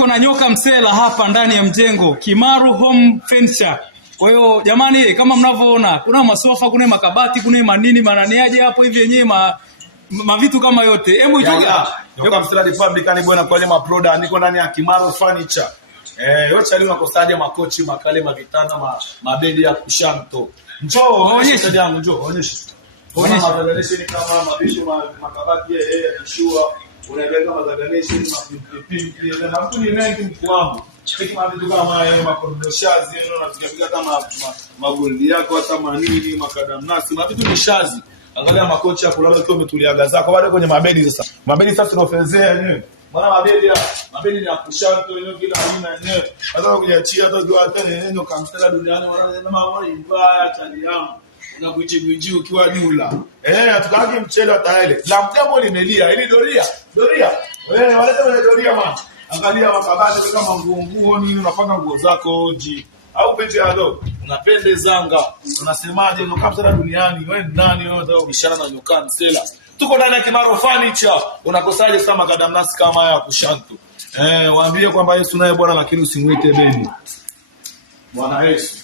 niko na Nyoka Msela hapa ndani ya mjengo Kimaru Home Furniture. Kwa hiyo jamani, kama mnavyoona kuna masofa, kuna makabati, kuna manini mananiaje hapo hivi yenyewe mavitu kama yote. Hebu Nyoka Msela Republican bwana kwa nyama product niko ndani ya Kimaru Furniture. Yote leo nakosaje makochi, makale, mavitanda, mabedi ya kushanto. Njoo onyesha yangu, njoo onyesha. Onyesha mazaganisheni kama mabisho makabati yashua. Unaweka mazaganisheni mapipi na mtu ni mengi mkuu wangu. Kama vitu kama hayo makondoshazi unapiga kama magoldi yako hata manini makadamnasi vitu ni shazi. Angalia makochi hapo labda ukiwa umetuliaga zako bado kwenye mabedi sasa. Mabedi sasa tunaofezea yenyewe. Maana mabedi ni ya kushanto yenyewe kila aina yenyewe. Hata kujiachia hata kwa hata neno kamstela duniani wanaona mbaya chali yangu. Unakuichi ukiwa dula. Atukage mchele ataele. La mtemo limelia. Ili doria. Waleta wale doria man. Angalia makabati kama nguo nini unapanga nguo zako ji. Au pete ya ndo. Unapendezanga. Unasemaje Nyoka Msela duniani? Wewe nani wewe unataka kubishana na Nyoka Msela? Tuko ndani ya Kimaru Furniture. Unakosaje sasa makadamnasi kama haya kushantu? Waambie kwamba Yesu naye Bwana lakini usimwite Beni. Bwana Yesu